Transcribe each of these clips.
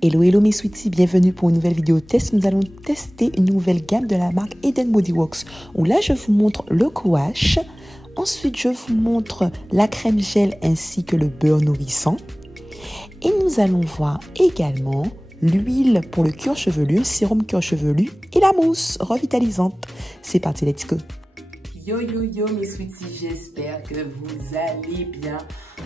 Hello hello mes sweeties, bienvenue pour une nouvelle vidéo test. Nous allons tester une nouvelle gamme de la marque Eden Body Works où là je vous montre le co-wash. Ensuite je vous montre la crème gel ainsi que le beurre nourrissant. Et nous allons voir également l'huile pour le cuir chevelu, le sérum cuir chevelu et la mousse revitalisante. C'est parti, let's go! Yo yo yo mes sweeties, j'espère que vous allez bien.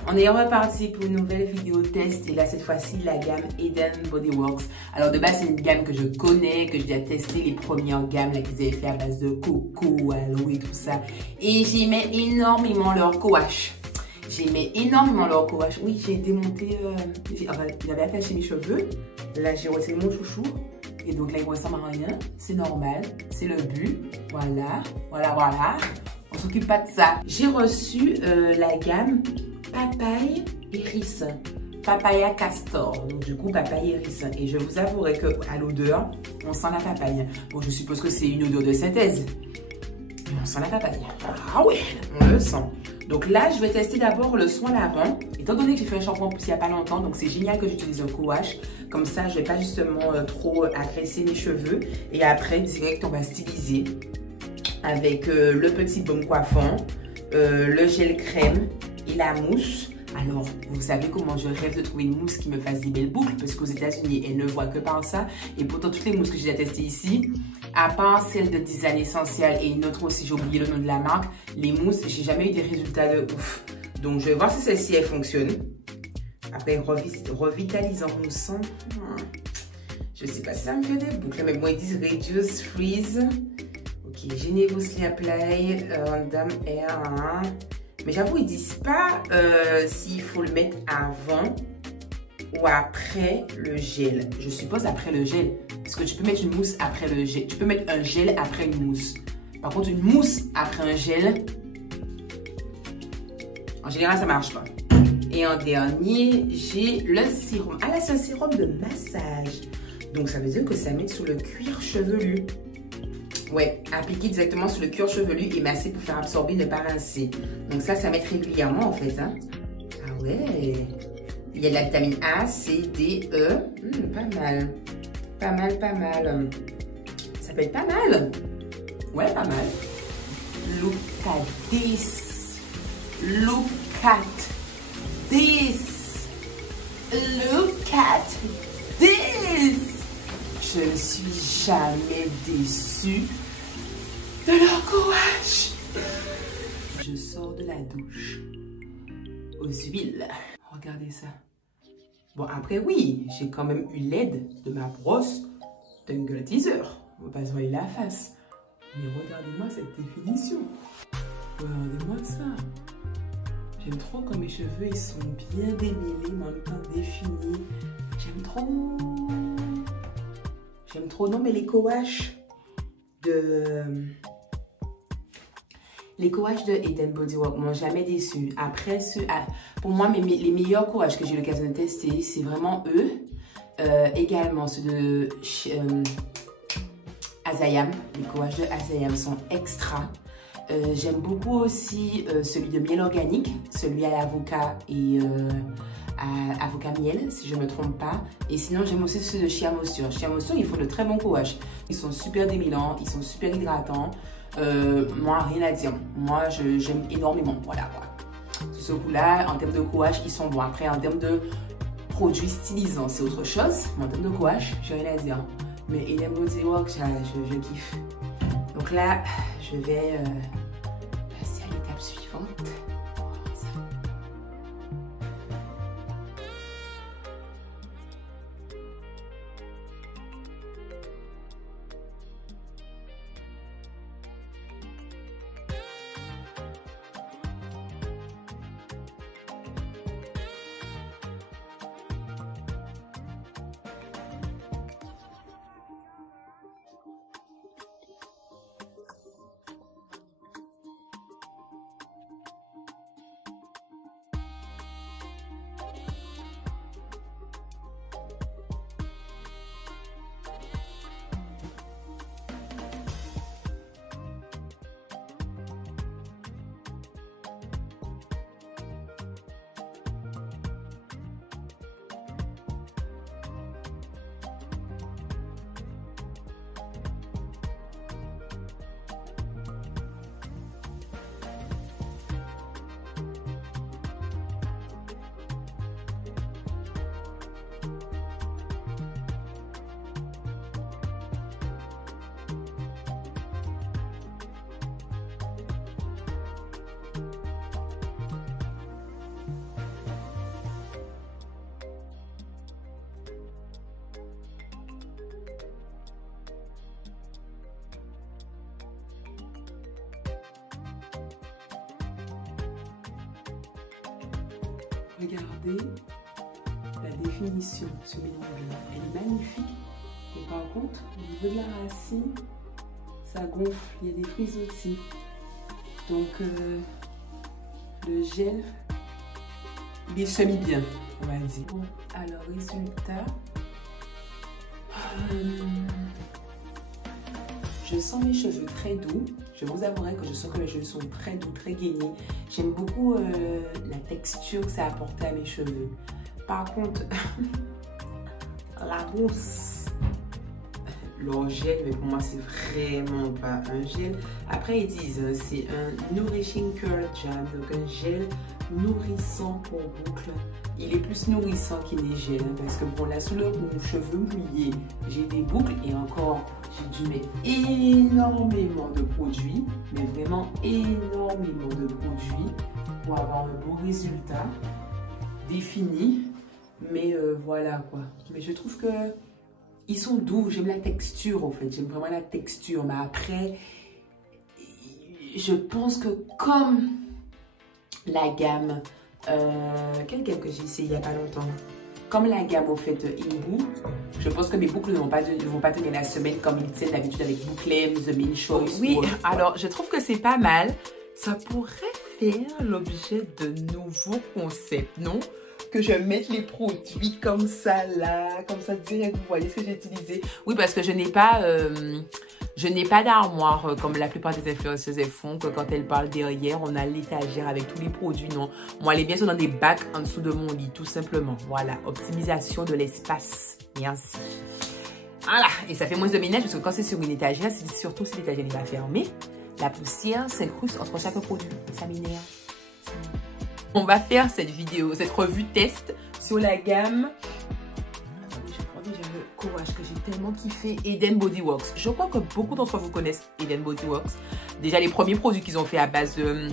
On est reparti pour une nouvelle vidéo test et là cette fois-ci la gamme Eden Body Works. Alors de base c'est une gamme que je connais, que j'ai déjà testé les premières gammes là qu'ils avaient fait à base de coco, aloe et tout ça. Et j'aimais énormément leur co-wash. Oui, j'ai démonté, j'avais attaché mes cheveux. Là j'ai retiré mon chouchou. Et donc là, il ne ressemble à rien. C'est normal. C'est le but. Voilà. On s'occupe pas de ça. J'ai reçu la gamme papaye iris. Papaya castor. Donc du coup, papaye iris. Et je vous avouerai qu'à l'odeur, on sent la papaye. Bon, je suppose que c'est une odeur de synthèse. Mais on sent la papaye. Ah oui, on le sent. Donc là, je vais tester d'abord le soin lavant. Étant donné que j'ai fait un shampoing poussé il n'y a pas longtemps, donc c'est génial que j'utilise un co-wash. Comme ça, je ne vais pas justement trop agresser mes cheveux. Et après, direct, on va styliser avec le petit baume coiffant, le gel crème et la mousse. Alors, vous savez comment je rêve de trouver une mousse qui me fasse des belles boucles parce qu'aux États-Unis, elles ne voient que par ça. Et pourtant, toutes les mousses que j'ai déjà testées ici, à part celle de Design Essential et une autre aussi, j'ai oublié le nom de la marque, les mousses, j'ai jamais eu des résultats de ouf. Donc, je vais voir si celle-ci, elle fonctionne. Après, revitalisant moussant, je sais pas si ça me fait des boucles, mais bon, ils disent Reduce, Freeze. Ok, Generously Apply, Random Air. Mais j'avoue, ils disent pas s'il faut le mettre avant ou après le gel. Je suppose après le gel. Parce que tu peux mettre une mousse après le gel. Tu peux mettre un gel après une mousse. Par contre, une mousse après un gel, en général, ça marche pas. Et en dernier, j'ai le sérum. Ah là, c'est un sérum de massage. Donc, ça veut dire que ça met sur le cuir chevelu. Ouais, appliquer directement sur le cuir chevelu et masser pour faire absorber, ne pas rincer. Donc ça met régulièrement en fait. Hein. Ah ouais. Il y a de la vitamine A, C, D, E. Pas mal. Pas mal. Ça peut être pas mal. Ouais, pas mal. Look at this. Look at this. Look at this. Je ne suis jamais déçue de leur co-wash. Je sors de la douche aux huiles. Regardez ça. Bon, après, oui, j'ai quand même eu l'aide de ma brosse Tangle Teaser. On va pas se voiler la face. Mais regardez-moi cette définition. Regardez-moi ça. J'aime trop quand mes cheveux ils sont bien démêlés, mais en même temps définis. J'aime trop. Non, mais les co-wash de Eden Body Works m'ont jamais déçu. Après, pour moi, les meilleurs co-wash que j'ai eu l'occasion de tester, c'est vraiment eux. Également ceux de Azayam. Les co-wash de Azayam sont extra. J'aime beaucoup aussi celui de miel organique, celui à l'avocat et avocat miel, si je ne me trompe pas. Et sinon, j'aime aussi ceux de Shea Moisture. Shea Moisture, ils font de très bons co-wash. Ils sont super démêlants, ils sont super hydratants. Moi, rien à dire. Moi, j'aime énormément. Voilà. Sur ce coup-là, en termes de co-wash, ils sont bons. Après, en termes de produits stylisants, c'est autre chose. Mais en termes de co-wash, j'ai rien à dire. Mais Eden Body Works, je kiffe. Donc là, je vais passer à l'étape suivante. Regardez la définition sur mes ongles. Elle est magnifique. Mais par contre, au niveau de la racine, ça gonfle. Il y a des frisottis. Donc, le gel, il est semi-bien, on va dire. Bon, alors, résultat. Je sens mes cheveux très doux. Je vous avouerai que je sens que mes cheveux sont très doux, très gainés. J'aime beaucoup la texture que ça a apporté à mes cheveux. Par contre, la mousse, leur gel, mais pour moi, c'est vraiment pas un gel. Après, ils disent c'est un Nourishing Curl Jam, donc un gel nourrissant pour boucles. Il est plus nourrissant qu'il n'est gel, parce que bon, là, sous le cheveux mouillés, j'ai des boucles et encore, j'ai dû mettre énormément de produits, mais vraiment énormément de produits pour avoir un bon résultat défini. Mais voilà quoi. Mais je trouve que ils sont doux. J'aime la texture en fait. J'aime vraiment la texture. Mais après, je pense que comme la gamme, quelle gamme que j'ai essayé il n'y a pas longtemps, comme la gamme au fait Inbu, je pense que mes boucles ne vont pas tenir la semaine comme ils tiennent d'habitude avec Bouclem, The Main Choice. Oui, alors je trouve que c'est pas mal. Ça pourrait faire l'objet de nouveaux concepts, non? Que je mette les produits comme ça là, comme ça direct, vous voyez ce que j'ai utilisé. Oui, parce que je n'ai pas d'armoire comme la plupart des influenceuses font, que quand elles parlent derrière, on a l'étagère avec tous les produits. Non, moi, les biens sont dans des bacs en dessous de mon lit, tout simplement. Voilà, optimisation de l'espace. Merci. Voilà, et ça fait moins de ménage parce que quand c'est sur une étagère, surtout si l'étagère n'est pas fermée, la poussière s'incruste entre chaque produit. Ça m'énerve. On va faire cette vidéo, cette revue test sur la gamme. Attendez, je prends déjà le courage que j'ai tellement kiffé. Eden Body Works. Je crois que beaucoup d'entre vous connaissent Eden Body Works. Déjà, les premiers produits qu'ils ont fait à base de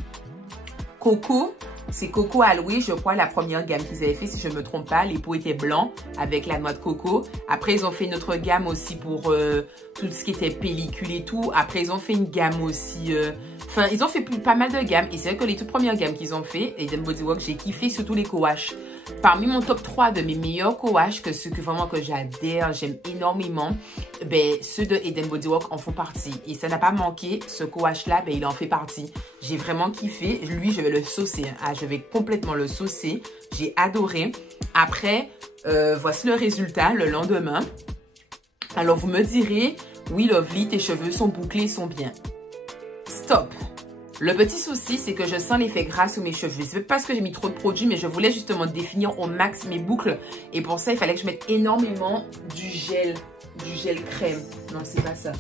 coco. C'est coco aloe, je crois, la première gamme qu'ils avaient fait, si je ne me trompe pas. Les pots étaient blancs avec la noix de coco. Après, ils ont fait une autre gamme aussi pour tout ce qui était pellicule et tout. Après, ils ont fait une gamme aussi... Enfin, ils ont fait pas mal de gammes. Et c'est vrai que les toutes premières gammes qu'ils ont fait, Eden Body Works, j'ai kiffé surtout les co-wash. Parmi mon top 3 de mes meilleurs co-wash, que ceux que vraiment que j'adhère, j'aime énormément, ben, ceux de Eden Body Works en font partie. Et ça n'a pas manqué, ce co-wash là, ben, il en fait partie. J'ai vraiment kiffé. Lui, je vais le saucer. Ah, je vais complètement le saucer. J'ai adoré. Après, voici le résultat le lendemain. Alors, vous me direz, oui, Lovely, tes cheveux sont bouclés, sont bien. Stop. Le petit souci, c'est que je sens l'effet gras sur mes cheveux. C'est pas parce que j'ai mis trop de produits, mais je voulais justement définir au max mes boucles. Et pour ça, il fallait que je mette énormément du gel crème. Non, c'est pas ça.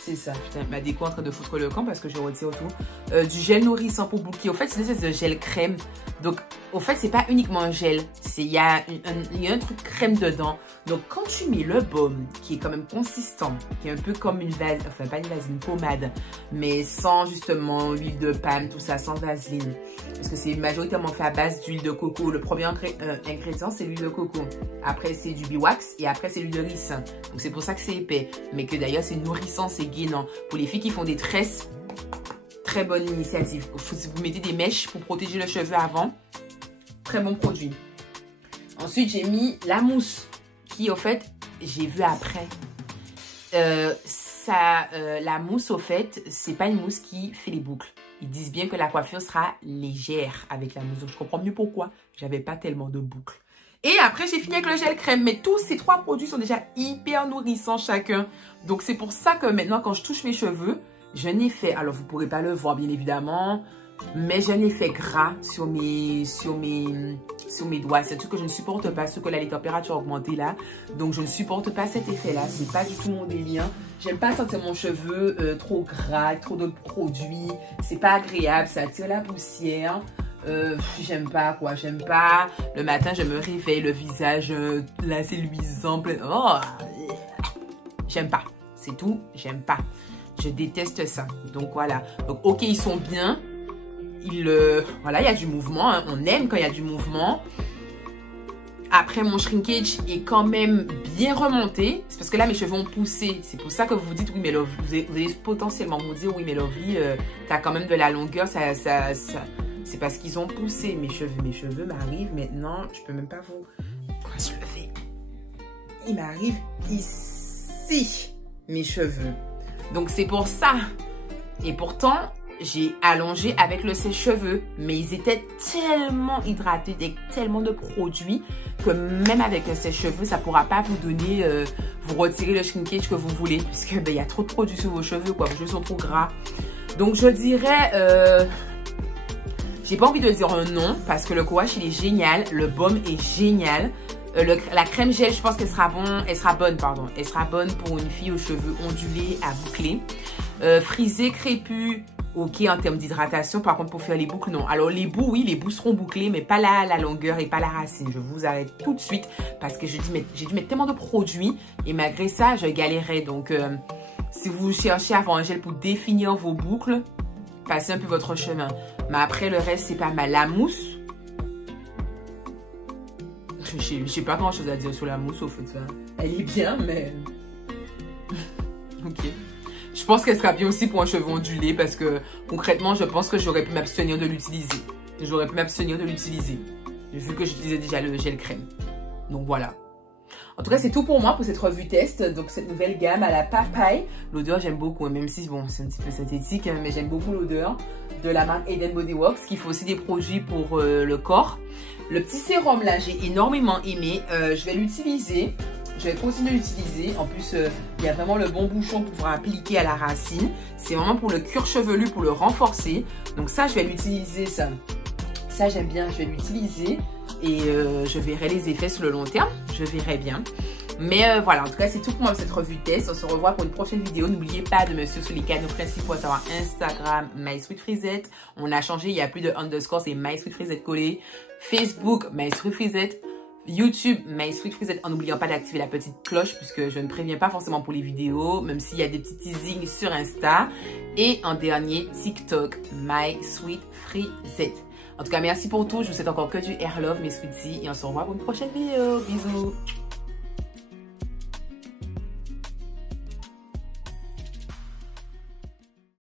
C'est ça. Putain, ma déco en train de foutre le camp parce que je retire tout. Du gel nourrissant pour boucler. Au fait, c'est une espèce de gel crème. Donc, au fait, c'est pas uniquement un gel. Il y a un truc crème dedans. Donc, quand tu mets le baume, qui est quand même consistant, qui est un peu comme une vaseline, enfin pas une vaseline, une pommade, mais sans justement huile de palme, tout ça, sans vaseline. Parce que c'est majoritairement fait à base d'huile de coco. Le premier ingrédient, c'est l'huile de coco. Après, c'est du biwax et après, c'est l'huile de ricin. Donc, c'est pour ça que c'est épais. Mais que d'ailleurs, c'est nourrissant, c'est gainant. Pour les filles qui font des tresses, très bonne initiative. Si vous mettez des mèches pour protéger le cheveu avant, très bon produit. Ensuite, j'ai mis la mousse qui, au fait, j'ai vu après. La mousse, au fait, c'est pas une mousse qui fait les boucles. Ils disent bien que la coiffure sera légère avec la mousse. Donc, je comprends mieux pourquoi j'avais pas tellement de boucles. Et après, j'ai fini avec le gel crème. Mais tous ces trois produits sont déjà hyper nourrissants chacun. Donc, c'est pour ça que maintenant, quand je touche mes cheveux, je n'ai fait, alors vous ne pourrez pas le voir bien évidemment, mais je n'ai fait gras sur mes doigts. C'est un truc que je ne supporte pas, ce que là, les températures ont augmenté là. Donc, je ne supporte pas cet effet-là. C'est pas du tout mon délire. J'aime pas sentir mon cheveu trop gras, trop d'autres produits. C'est pas agréable, ça attire la poussière. J'aime pas quoi, j'aime pas. Le matin, je me réveille, le visage là, c'est luisant. Oh, j'aime pas. C'est tout, j'aime pas. Je déteste ça. Donc voilà. Donc ok, ils sont bien. Voilà, il y a du mouvement. Hein. On aime quand il y a du mouvement. Après, mon shrinkage est quand même bien remonté. C'est parce que là, mes cheveux ont poussé. C'est pour ça que vous vous dites, oui, mais Lovely, vous allez potentiellement vous dire, oui, mais Lovely, t'as quand même de la longueur. Ça c'est parce qu'ils ont poussé mes cheveux. Mes cheveux m'arrivent maintenant, je peux même pas vous... Comment je le fais? Il m'arrive ici, mes cheveux. Donc c'est pour ça. Et pourtant, j'ai allongé avec le sèche-cheveux. Mais ils étaient tellement hydratés, avec tellement de produits, que même avec un sèche-cheveux, ça ne pourra pas vous donner, vous retirer le shrinkage que vous voulez. Puisque il y a trop de produits sur vos cheveux, quoi. Vos cheveux sont trop gras. Donc je dirais... j'ai pas envie de dire un nom, parce que le courage, il est génial. Le baume est génial. La crème gel, je pense qu'elle sera bonne. Elle sera bonne pour une fille aux cheveux ondulés à boucler. Frisé, crépus, ok en termes d'hydratation. Par contre, pour faire les boucles, non. Alors, les bouts, oui, les bouts seront bouclés, mais pas la longueur et pas la racine. Je vous arrête tout de suite parce que j'ai dû mettre tellement de produits et malgré ça, je galérais. Donc, si vous cherchez à avoir un gel pour définir vos boucles, passez un peu votre chemin. Mais après, le reste, c'est pas mal. La mousse, j'ai pas grand chose à dire sur la mousse au fait. Elle est bien, mais... ok. Je pense qu'elle sera bien aussi pour un cheveu ondulé parce que concrètement, je pense que j'aurais pu m'abstenir de l'utiliser. Vu que j'utilisais déjà le gel crème. Donc voilà. En tout cas, c'est tout pour moi pour cette revue test. Donc cette nouvelle gamme à la papaye. L'odeur, j'aime beaucoup. Même si, bon, c'est un petit peu synthétique, hein, mais j'aime beaucoup l'odeur de la marque Head & Body Works, qui fait aussi des produits pour le corps. Le petit sérum là, j'ai énormément aimé. Je vais l'utiliser. Je vais continuer à l'utiliser. En plus, il y a vraiment le bon bouchon pour pouvoir appliquer à la racine. C'est vraiment pour le cuir chevelu, pour le renforcer. Donc ça, je vais l'utiliser. Ça j'aime bien. Je vais l'utiliser. Et je verrai les effets sur le long terme. Je verrai bien. Mais voilà, en tout cas, c'est tout pour moi pour cette revue test. On se revoit pour une prochaine vidéo. N'oubliez pas de me suivre sur les canaux principaux, à savoir Instagram, MySweetFrisette. On a changé, il y a plus de underscore, c'est MySweetFrisette collé. Facebook, MySweetFrisette. YouTube, MySweetFrisette, en n'oubliant pas d'activer la petite cloche puisque je ne préviens pas forcément pour les vidéos, même s'il y a des petits teasings sur Insta. Et en dernier, TikTok, MySweetFrisette. En tout cas, merci pour tout. Je vous souhaite encore que du air love, mes sweeties. Et on se revoit pour une prochaine vidéo. Bisous.